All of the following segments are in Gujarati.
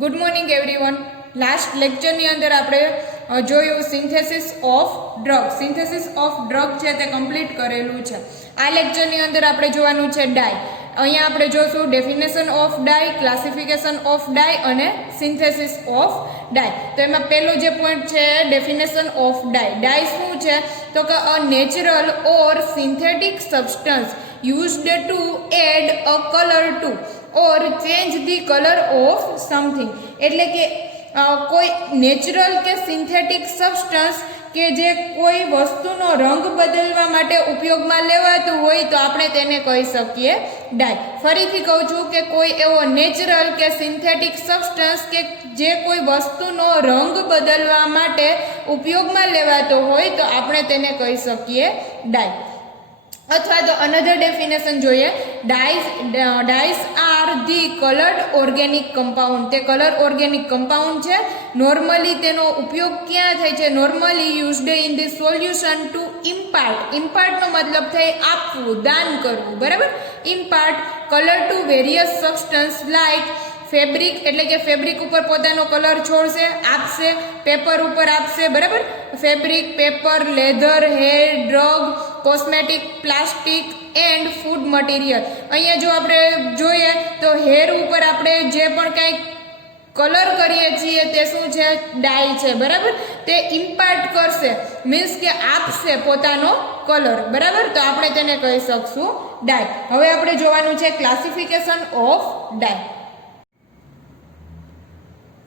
Good morning everyone. લાસ્ટ લેક્ચરની અંદર આપણે જોયું synthesis of drug. Synthesis of drug છે તે કમ્પ્લીટ કરેલું છે. આ લેક્ચરની અંદર આપણે જોવાનું છે ડાય. અહીંયા આપણે જોશું definition of dye, classification of dye અને સિન્થેસિસ ઓફ ડાય. તો એમાં પહેલું જે પોઈન્ટ છે ડેફિનેશન ઓફ ડાય. ડાય શું છે તો કે a natural or synthetic substance used to add a colour to or change the colour of something. એટલે કે કોઈ નેચરલ કે સિન્થેટિક સબસ્ટન્સ કે જે કોઈ વસ્તુનો રંગ બદલવા માટે ઉપયોગમાં લેવાતું હોય તો આપણે તેને કહી શકીએ ડાય. ફરીથી કહું છું કે કોઈ એવો નેચરલ કે સિન્થેટિક સબસ્ટન્સ કે જે કોઈ વસ્તુનો રંગ બદલવા માટે ઉપયોગમાં લેવાતો હોય તો આપણે તેને કહી શકીએ ડાય. અથવા તો અનધર ડેફિનેશન જોઈએ. Dyes are the coloured organic compound. તે કલર ઓર્ગેનિક કમ્પાઉન્ડ છે. નોર્મલી તેનો ઉપયોગ ક્યાં થાય છે? Normally used in the solution to impart. ઇમ્પાર્ટનો મતલબ થાય આપવું, દાન કરવું, બરાબર. Impart colour to various substance like fabric, એટલે કે ફેબ્રિક ઉપર પોતાનો કલર છોડશે, આપશે. પેપર ઉપર આપશે, બરાબર. Fabric, paper, leather, hair, drug, cosmetic, plastic and food material. અહીંયા જો આપણે જોઈએ તો હેર ઉપર આપણે જે પણ કાંઈ કલર કરીએ છીએ તે શું છે? ડાય છે, બરાબર. તે ઇમ્પાર્ટ કરશે, મીન્સ કે આપશે પોતાનો કલર, બરાબર. તો આપણે તેને કહી શકશું ડાય. હવે આપણે જોવાનું છે ક્લાસિફિકેશન ઓફ ડાય.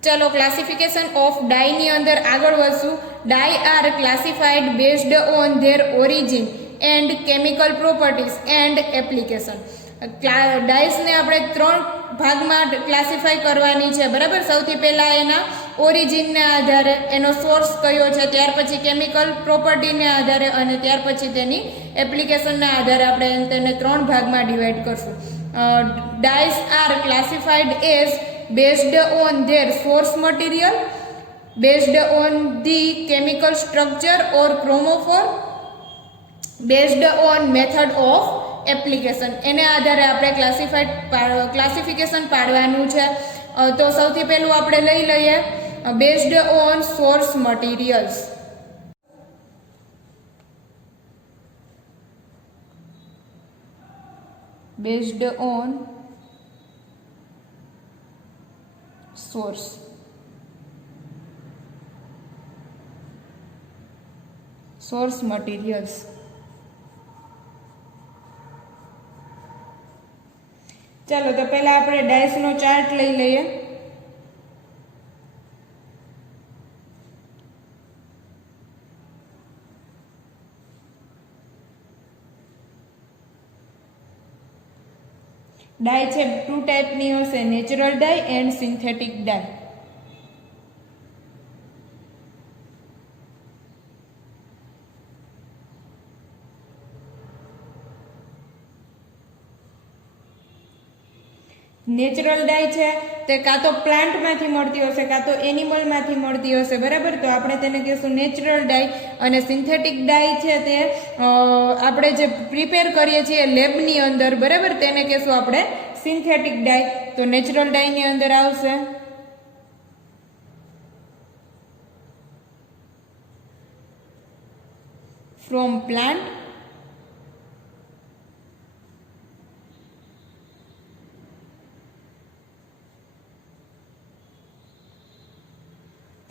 ચલો ક્લાસિફિકેશન ઓફ ડાયની અંદર આગળ વધશું. Dye are classified based on their origin and chemical properties and application. ડાયસને આપણે ત્રણ ભાગમાં ક્લાસિફાઈ કરવાની છે, બરાબર. સૌથી પહેલાં એના ઓરિજિનને આધારે, એનો સોર્સ કયો છે, ત્યાર પછી કેમિકલ પ્રોપર્ટીને આધારે અને ત્યાર પછી તેની એપ્લિકેશનના આધારે આપણે તેને ત્રણ ભાગમાં ડિવાઈડ કરશું. Dyes are classified as based on their source material, based on the chemical structure or chromophore, based on method of application. એને આધારે આપણે ક્લાસિફિકેશન પાડવાનું છે. તો સૌથી પહેલું આપણે લઈ લઈએ based on source materials. based on source materials. ચાલો તો પહેલા આપણે ડાયસનો ચાર્ટ લઈ લઈએ. ડાય છે ટુ ટાઈપની હશે, natural dye and synthetic dye. Natural dye છે તે કાં તો પ્લાન્ટમાંથી મળતી હશે કાં તો એનિમલમાંથી મળતી હશે, બરાબર. તો આપણે તેને કહીશું નેચરલ ડાય. અને સિન્થેટિક ડાય છે તે આપણે જે પ્રિપેર કરીએ છીએ લેબની અંદર, બરાબર, તેને કહીશું આપણે સિન્થેટિક ડાય. તો નેચરલ ડાયની અંદર આવશે ફ્રોમ પ્લાન્ટ,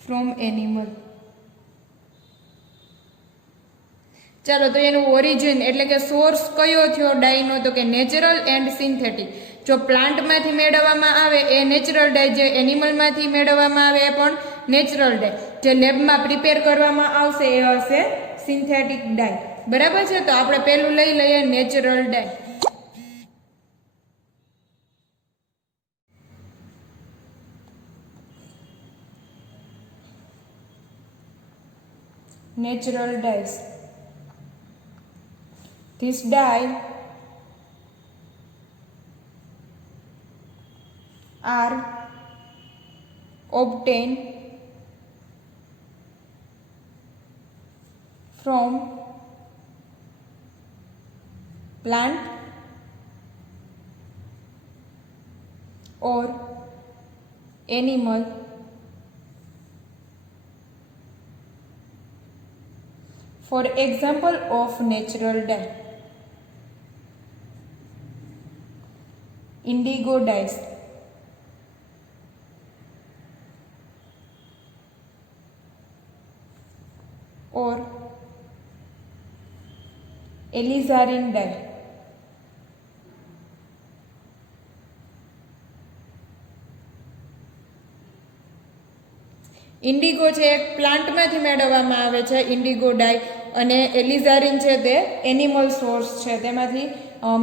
ફ્રોમ એનિમલ. ચાલો તો એનું ઓરિજિન એટલે કે સોર્સ કયો થયો ડાયનો? તો કે નેચરલ એન્ડ સિન્થેટિક. જો પ્લાન્ટમાંથી મેળવવામાં આવે એ નેચરલ ડાય, જે એનિમલમાંથી મેળવવામાં આવે એ પણ નેચરલ ડાય, જે લેબમાં પ્રિપેર કરવામાં આવશે એ હશે સિન્થેટિક ડાય, બરાબર છે. તો આપણે પહેલું લઈ લઈએ natural dye. Natural dyes. This dye are obtained from plant or animal, for example of natural dye, indigo dyes, or alizarin dye. Indigo છે એક પ્લાન્ટમાંથી મેળવવામાં આવે છે ઇન્ડિગો ડાય, અને એલિઝારિન છે તે એનિમલ સોર્સ છે તેમાંથી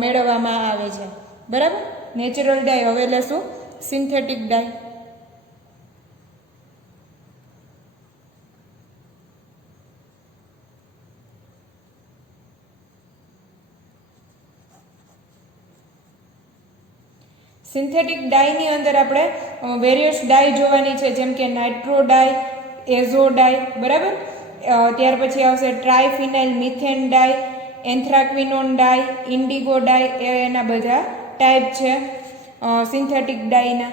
મેળવવામાં આવે છે. બરાબર. નેચરલ ડાય. હવે લેશું સિન્થેટિક ડાય. સિન્થેટિક ડાયની અંદર આપણે વેરિયસ ડાય જોવાની છે, જેમ કે નાઇટ્રો ડાય, એઝો ડાય. બરાબર. ત્યાર પછી આવશે ટ્રાયફિનાઇલ મિથેન ડાય, એન્થ્રાક્વિનોન ડાય, ઇન્ડિગો ડાય. એના બધા ટાઈપ છે સિન્થેટિક ડાયના.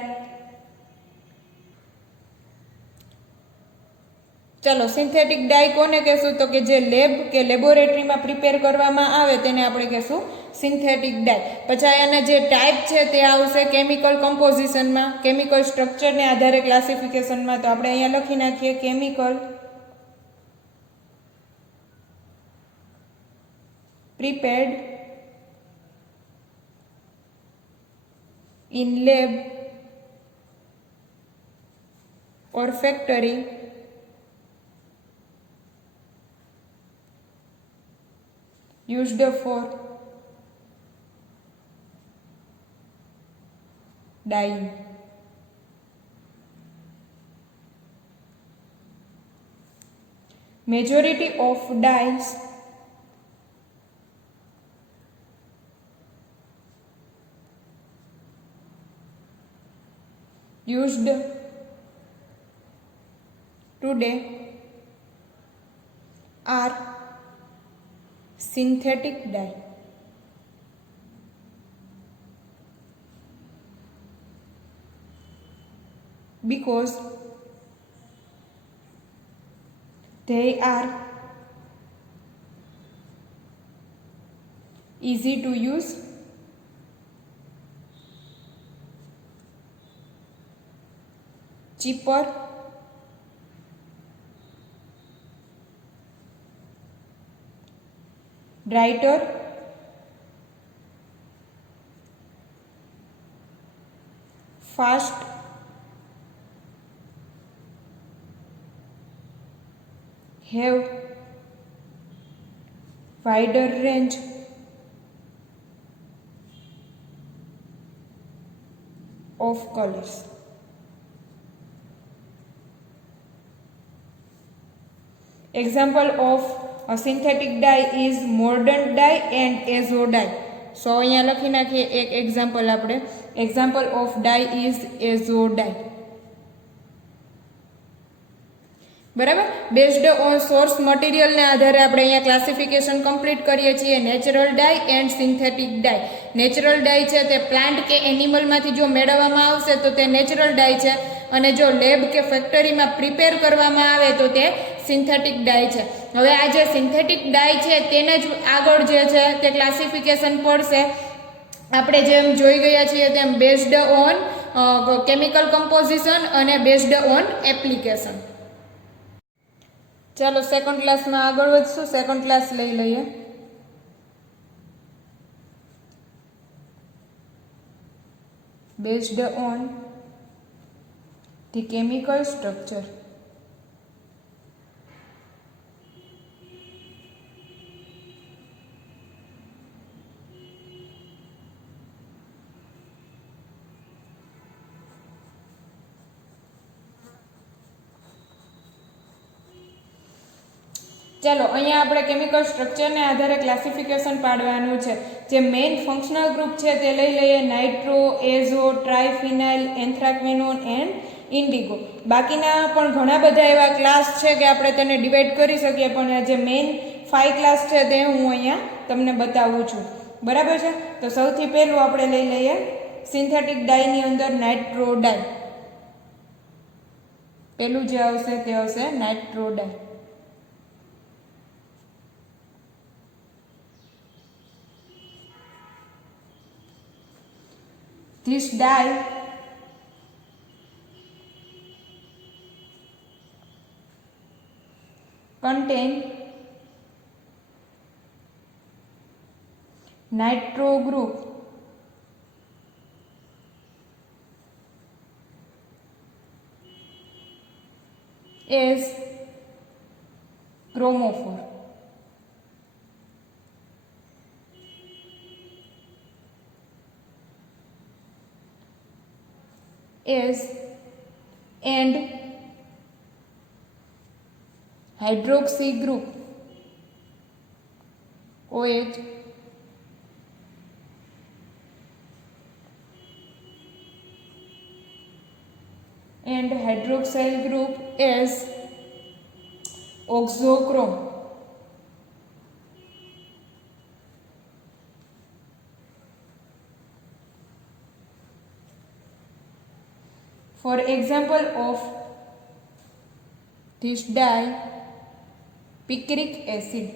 ચલો, સિન્થેટિક ડાય કોને કહેશું? તો કે જે લેબ કે લેબોરેટરીમાં પ્રિપેર કરવામાં આવે તેને આપણે કહેશું સિન્થેટિક ડાય. પછી એના જે ટાઈપ છે તે આવશે કેમિકલ કમ્પોઝિશનમાં, કેમિકલ સ્ટ્રક્ચરને આધારે ક્લાસિફિકેશનમાં. તો આપણે અહીંયા લખી નાખીએ chemical prepared in lab or factory used for dyeing. Majority of dyes used today are synthetic dye. Because they are easy to use, cheaper, brighter, fast, have wider range of colors. Example of a synthetic dye is modern dye and azo dye. So અહીંયા લખી નાખીએ એક એક્ઝામ્પલ આપણે. એક્ઝામ્પલ ઓફ ડાય ઇઝ એઝો ડાય. બરાબર. બેઝડ ઓન સોર્સ મટીરિયલને આધારે આપણે અહીંયા ક્લાસિફિકેશન કમ્પ્લીટ કરીએ છીએ. Natural dye and synthetic dye. Natural dye છે તે પ્લાન્ટ કે એનિમલમાંથી જો મેળવવામાં આવશે તો તે નેચરલ ડાય છે, અને જો લેબ કે ફેક્ટરીમાં પ્રિપેર કરવામાં આવે તો તે સિન્થેટિક ડાય છે. હવે આ જે સિન્થેટિક ડાય છે તેને જ આગળ જે છે તે ક્લાસિફિકેશન પડશે. આપણે જેમ જોઈ ગયા છીએ તેમ બેઝડ ઓન કેમિકલ કમ્પોઝિશન અને બેઝડ ઓન એપ્લિકેશન. ચાલો સેકન્ડ ક્લાસમાં આગળ વધશું. સેકન્ડ ક્લાસ લઈ લઈએ. Based on the chemical structure. ચાલો અહીંયા આપણે કેમિકલ સ્ટ્રક્ચરને આધારે ક્લાસિફિકેશન પાડવાનું છે. જે મેઇન ફંક્શનલ ગ્રુપ છે તે લઈ લઈએ. Nitro, azo, triphenyl, anthraquinone and indigo. બાકીના પણ ઘણા બધા એવા ક્લાસ છે કે આપણે તેને ડિવાઈડ કરી શકીએ, પણ જે મેઇન 5 ક્લાસ છે તે હું અહીંયા તમને બતાવું છું. બરાબર છે. તો સૌથી પહેલું આપણે લઈ લઈએ સિન્થેટિક ડાયની અંદર નાઇટ્રો ડાય. પેલું જે આવશે તે આવશે નાઇટ્રોડાય. This dye contain nitro group as chromophore. As and hydroxy group OH and hydroxyl group as oxochrome. For example of this dye, picric acid.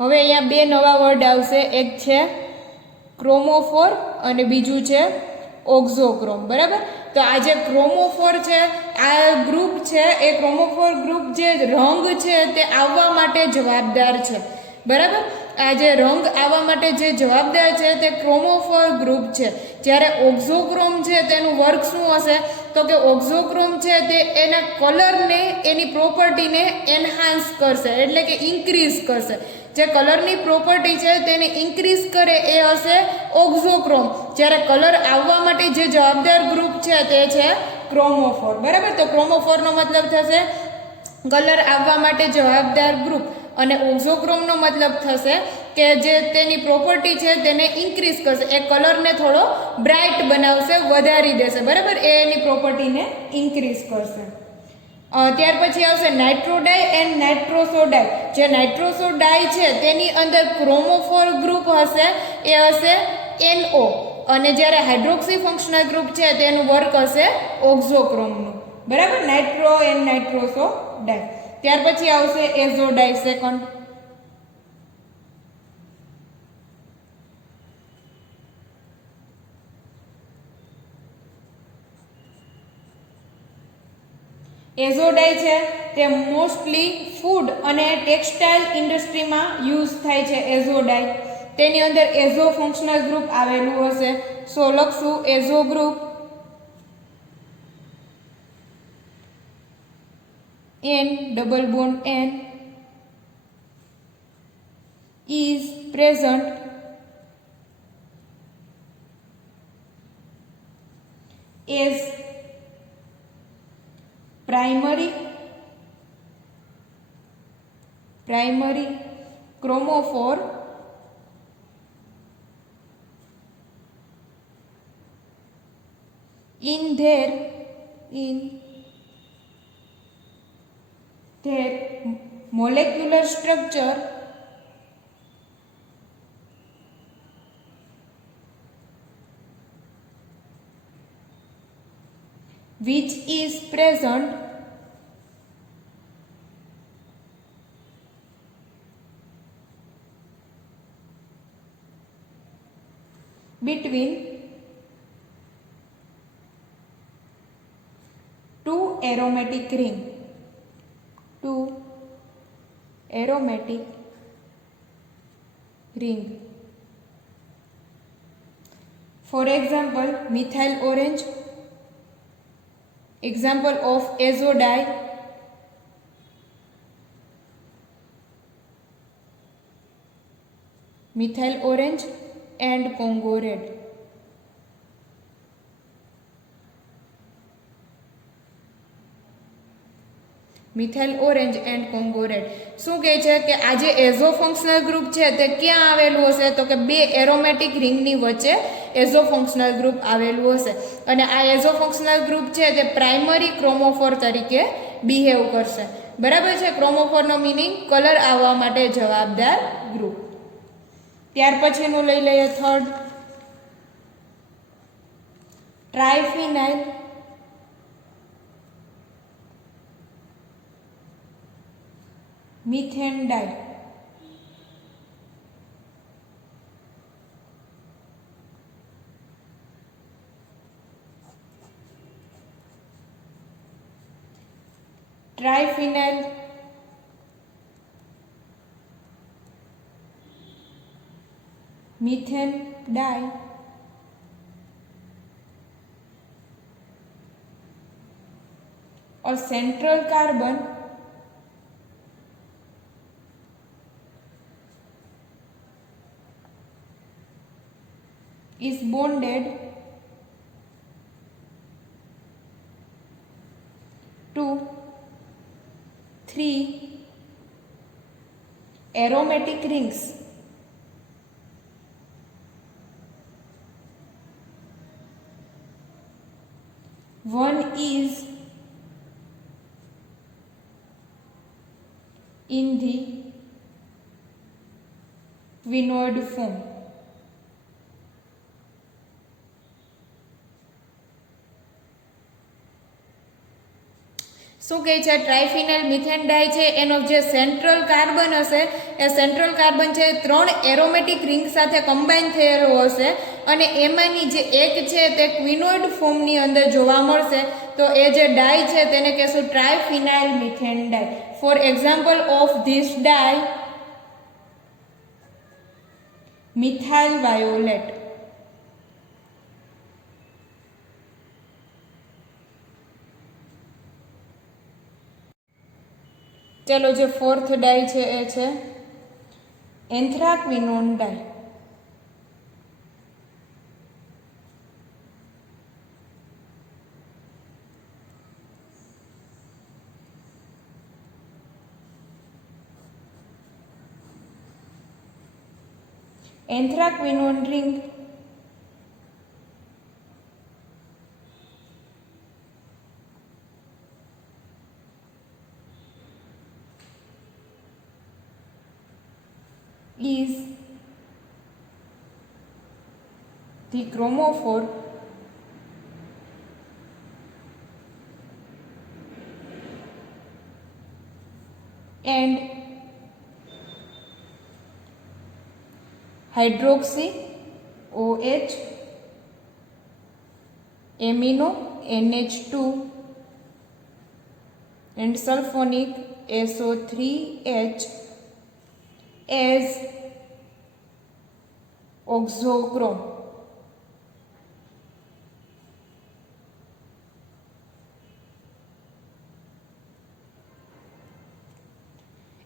હવે અહીંયા બે નવા વર્ડ આવશે, એક છે ક્રોમોફોર અને બીજું છે ઓક્ઝોક્રોમ. બરાબર, તો આ જે ક્રોમોફોર છે આ ગ્રુપ છે એ ક્રોમોફોર ગ્રુપ જે રંગ છે તે આવવા માટે જવાબદાર છે. બરાબર, આ જે રંગ આવવા માટે જે જવાબદાર છે તે ક્રોમોફોર ગ્રુપ છે. જ્યારે ઓક્ઝોક્રોમ છે તેનું વર્ક શું હશે તો કે ઓક્ઝોક્રોમ છે તે એના કલરને એની પ્રોપર્ટીને એન્હાન્સ કરશે, એટલે કે ઇન્ક્રીઝ કરશે. જે કલરની પ્રોપર્ટી છે તેને ઇન્ક્રીઝ કરે એ હશે ઓક્ઝોક્રોમ. જ્યારે કલર આવવા માટે જે જવાબદાર ગ્રુપ છે તે છે ક્રોમોફોર. બરાબર, તો ક્રોમોફોરનો મતલબ થશે કલર આવવા માટે જવાબદાર ગ્રુપ અને ઓક્ઝોક્રોમનો મતલબ થશે કે જે તેની પ્રોપર્ટી છે તેને ઇન્ક્રીઝ કરશે, એ કલરને થોડો બ્રાઇટ બનાવશે, વધારી દેશે. બરાબર, એ એની પ્રોપર્ટીને ઇન્ક્રીઝ કરશે. ત્યાર પછી આવશે નાઇટ્રોડાય એન્ડ નાઇટ્રોસોડાય. જે નાઇટ્રોસોડાય છે તેની અંદર ક્રોમોફોર ગ્રુપ હશે એ હશે NO અને જ્યારે હાઇડ્રોક્સી ફંક્શનલ ગ્રુપ છે તેનું વર્ક હશે ઓક્ઝોક્રોમનું. બરાબર, નાઇટ્રો એન્ડ નાઇટ્રોસોડાય. ત્યાર પછી આવશે એઝોડાય સેકન્ડ. એઝોડાય છે તે મોસ્ટલી ફૂડ અને ટેક્સટાઇલ ઇન્ડસ્ટ્રીમાં યુઝ થાય છે. એઝોડાય તેની અંદર એઝો ફંક્શનલ ગ્રુપ આવેલું હશે. સો લખશું એઝો group N double bond N is present as primary chromophore in their molecular structure which is present between two aromatic rings. Two aromatic ring. For example, methyl orange. Example of azodie. Methyl orange and Congo red. Methyl orange and Congo red. શું કહે છે કે આ જે એઝો ફંક્શનલ ગ્રુપ છે તે ક્યાં આવેલું હશે તો કે બે એરોમેટિક રિંગની વચ્ચે એઝો ફંક્શનલ ગ્રુપ આવેલું હશે અને આ એઝો ફંક્શનલ ગ્રુપ છે તે પ્રાઇમરી ક્રોમોફોર તરીકે બિહેવ કરશે. બરાબર છે, ક્રોમોફોરનો મિનિંગ કલર આવવા માટે જવાબદાર ગ્રુપ. ત્યાર પછીનું લઈ લઈએ third. Triphenyl, methane dye, triphenyl, methane dye, और central carbon is bonded to 3 aromatic rings. One is in the quinoid form. શું કહે છે? ટ્રાઇફિનાઇલ મિથેન ડાઈ છે એનો જે સેન્ટ્રલ કાર્બન હશે એ સેન્ટ્રલ કાર્બન છે 3 એરોમેટિક રિંગ સાથે કમ્બાઈન થયેલો હશે અને એમાંની જે એક છે તે ક્વિનોઇડ ફોર્મની અંદર જોવા મળશે. તો એ જે ડાઈ છે તેને કહેશું triphenyl methane dye. For example of this dye, methyl violet. ચલો, જે ફોર્થ ડાઈ છે એ છે anthraquinone dye. Anthraquinone ring is the chromophore and hydroxy OH amino NH2 and sulfonic SO3H as oxochrome.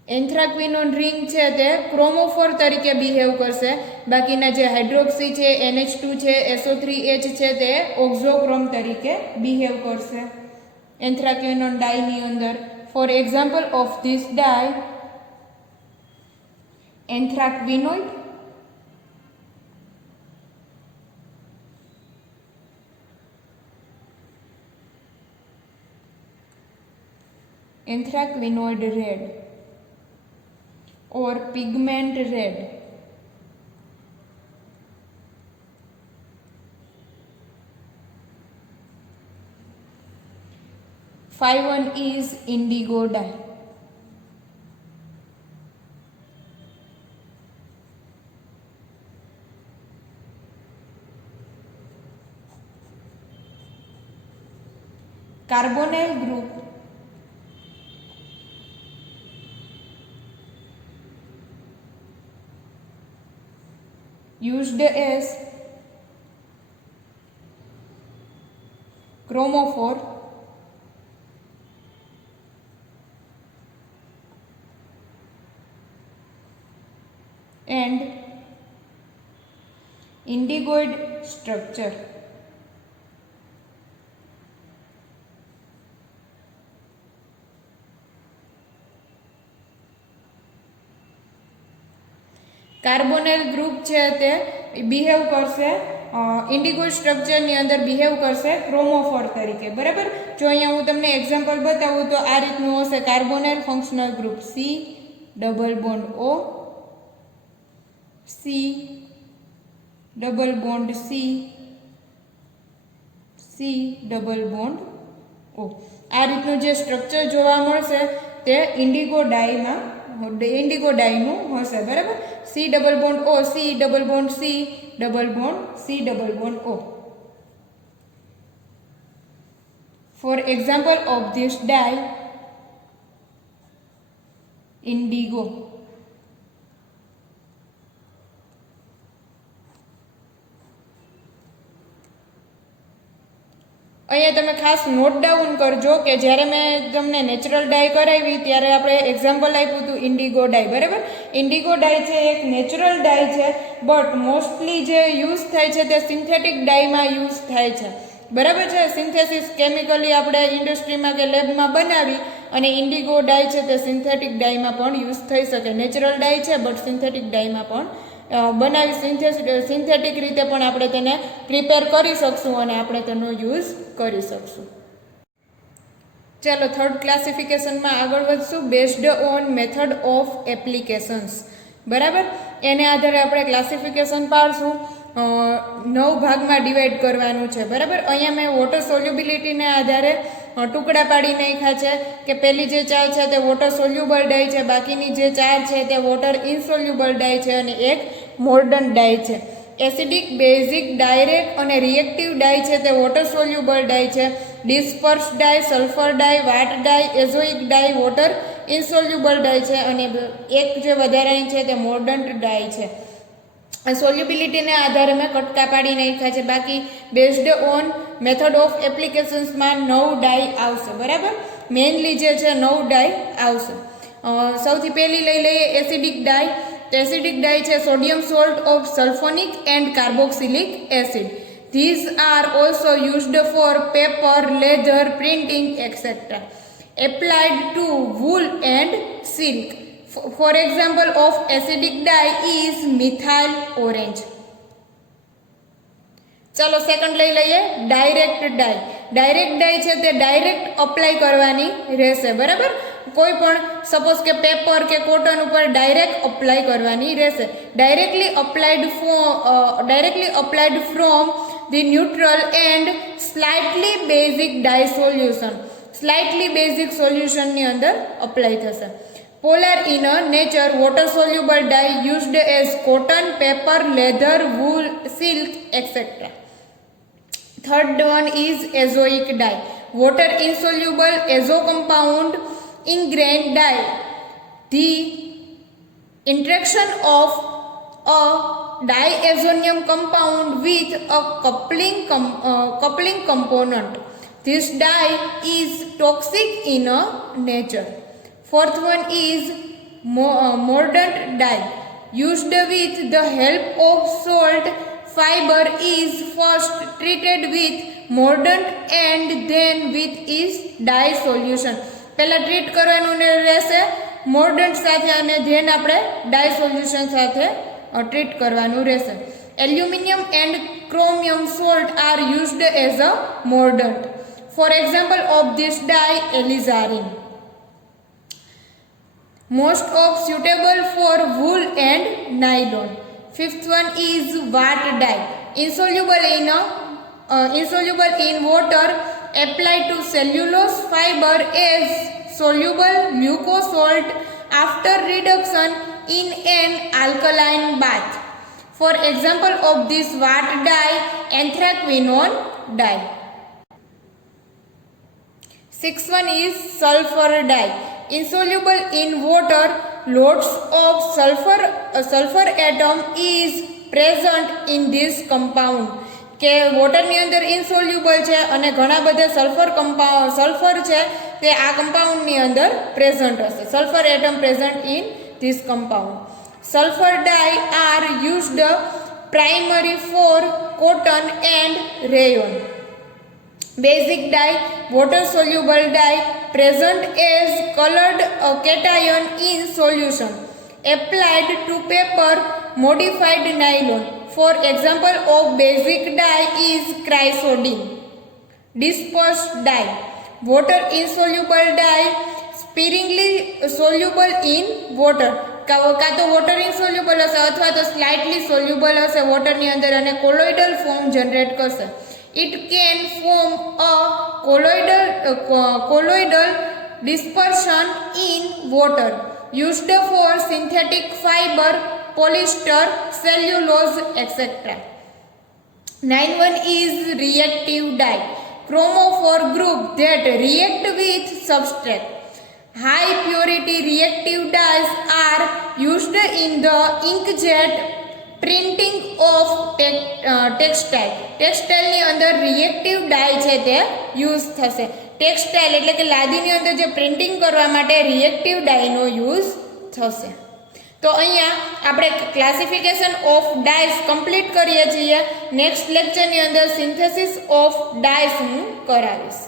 Anthraquinone ring છે તે ક્રોમોફોર તરીકે બિહેવ કરશે, બાકીના જે હાઇડ્રોક્સી છે, NH2 છે, SO3H છે તે ઓક્ઝોક્રોમ તરીકે બિહેવ કરશે એન્થ્રાક્વિનોન ડાઈની અંદર. For example of this dye, anthraquinoid, anthraquinoid red और pigment red. Five one is indigo dye. Carbonyl group used as chromophore and indigoid structure. Carbonyl group છે તે બિહેવ કરશે ઇન્ડિગો સ્ટ્રક્ચરની અંદર બિહેવ કરશે ક્રોમોફોર તરીકે. બરાબર, જો અહીંયા હું તમને એક્ઝામ્પલ બતાવું તો આ રીતનું હશે carbonyl functional group C double bond ઓ, C double bond C, C double bond O. આ રીતનું જે સ્ટ્રક્ચર જોવા મળશે તે ઇન્ડિગો ડાયનું હશે, બરાબર. C double bond O, C double bond c double bond c double bond o. For example of this dye, indigo. અહીંયા તમે ખાસ નોટ ડાઉન કરજો કે જ્યારે મેં તમને નેચરલ ડાય કરાવી ત્યારે આપણે એક્ઝામ્પલ આપ્યું હતું ઇન્ડિગો ડાય, બરાબર. ઇન્ડિગો ડાય છે એક નેચરલ ડાય છે, બટ મોસ્ટલી જે યુઝ થાય છે તે સિન્થેટિક ડાયમાં યુઝ થાય છે, બરાબર છે. સિન્થેસિસ કેમિકલી આપણે ઇન્ડસ્ટ્રીમાં કે લેબમાં બનાવી અને ઇન્ડિગો ડાય છે તે સિન્થેટિક ડાયમાં પણ યુઝ થઈ શકે. નેચરલ ડાય છે બટ સિન્થેટિક ડાયમાં પણ બનાવી સિન્થેટિક રીતે પણ આપણે તેને પ્રિપેર કરી શકશું અને આપણે તેનો યુઝ કરી શકશું. ચાલો થર્ડ ક્લાસિફિકેશનમાં આગળ વધશું. Based on method of applications, બરાબર. એને આધારે આપણે ક્લાસિફિકેશન પાડશું. 9 ભાગમાં ડિવાઈડ કરવાનું છે, બરાબર. અહીંયા મેં વોટર સોલ્યુબિલિટીને આધારે ટુકડા પાડી નાખ્યા છે કે પહેલી જે 4 છે તે વોટર સોલ્યુબલ ડાય છે, બાકીની જે 4 છે તે વોટર ઇનસોલ્યુબલ ડાય છે અને એક મોર્ડન ડાય છે. એસિડિક, બેઝિક, ડાયરેક્ટ અને રિએક્ટિવ ડાય છે તે વોટર સોલ્યુબલ ડાય છે. ડિસ્પર્સ ડાય, સલ્ફર ડાય, વાટ ડાય, એઝોઇક ડાય વોટર ઇનસોલ્યુબલ ડાય છે અને એક જે વધારાની છે તે મોર્ડન્ટ ડાય છે. સોલ્યુબિલિટીને આધારે મેં કટકા પાડી નાખ્યા છે. બાકી બેઝડ ઓન મેથડ ઓફ એપ્લિકેશન્સમાં 9 ડાય આવશે, બરાબર. મેઇનલી જે છે 9 ડાય આવશે. સૌથી પહેલી લઈ લઈએ એસિડિક ડાય. તો એસિડિક ડાય છે sodium salt of sulphonic and carboxylic acid. These are also used for paper, leather, printing etcetera. Applied to wool and silk. For example of acidic dye is methyl orange. ચલો સેકન્ડ લઈ લઈએ ડાયરેક્ટ ડાય. ડાયરેક્ટ ડાય છે તે ડાયરેક્ટ અપ્લાય કરવાની રહેશે, બરાબર. કોઈ પણ સપોઝ કે પેપર કે કોટન ઉપર ડાયરેક્ટ અપ્લાય કરવાની રહેશે. Directly applied from the neutral and slightly basic dye solution. Slightly basic સોલ્યુશનની અંદર અપ્લાય થશે. Polar in a nature, water soluble dye used as cotton, paper, leather, wool, silk, etc. Third one is azoic dye. Water insoluble azo compound ingrained dye. The interaction of a diazonium compound with a coupling component. This dye is toxic in a nature. Fourth one is mordant dye. Used with the help of salt, fiber is first treated with mordant and then with its dye solution. પહેલા ટ્રીટ કરવાનું રહેશે મોર્ડન્ટ સાથે અને ધેન આપણે ડાય સોલ્યુશન સાથે ટ્રીટ કરવાનું રહેશે. Aluminium and chromium salt are used as a mordant. For example of this dye alizarin. Most of suitable for wool and nylon. Fifth one is watt dye. Insoluble in water, applied to cellulose fiber as soluble glucose salt after reduction in an alkaline bath. For example of this watt dye, anthraquinone dye. Sixth one is sulfur dye. Insoluble in water, lots of sulfur atom is present in this compound. કે વોટરની અંદર ઇન્સોલ્યુબલ છે અને ઘણા બધા સલ્ફર છે તે આ કમ્પાઉન્ડની અંદર પ્રેઝન્ટ હશે. Sulphur atom present in this compound. Sulphur dye are used primary for cotton and rayon. Basic dye, water soluble dye, present as colored cation in solution. Applied to paper, modified nylon. For example of basic dye is chrysodine. Dispersed dye, water insoluble dye, sparingly soluble in water. કાં તો વોટર ઇન્સોલ્યુબલ હશે અથવા તો સ્લાઇટલી સોલ્યુબલ હશે વોટરની અંદર અને કોલોઇડલ ફોર્મ જનરેટ કરશે. It can form a colloidal dispersion in water. Used for synthetic fiber, polyester, cellulose, etc. 9(1) is reactive dye. Chromophore group that react with substrate. High purity reactive dyes are used in the inkjet printing of textile. Textile ની અંદર રિએક્ટિવ ડાય છે તે યુઝ થશે. ટેક્સટાઇલ એટલે કે લાદીની અંદર જે પ્રિન્ટિંગ કરવા માટે રિએક્ટિવ ડાયનો યુઝ થશે. તો અહીંયા આપણે ક્લાસિફિકેશન ઓફ ડાયસ કમ્પ્લીટ કરીએ છીએ. નેક્સ્ટ લેક્ચરની અંદર સિન્થેસિસ ઓફ ડાયસ હું કરાવીશ.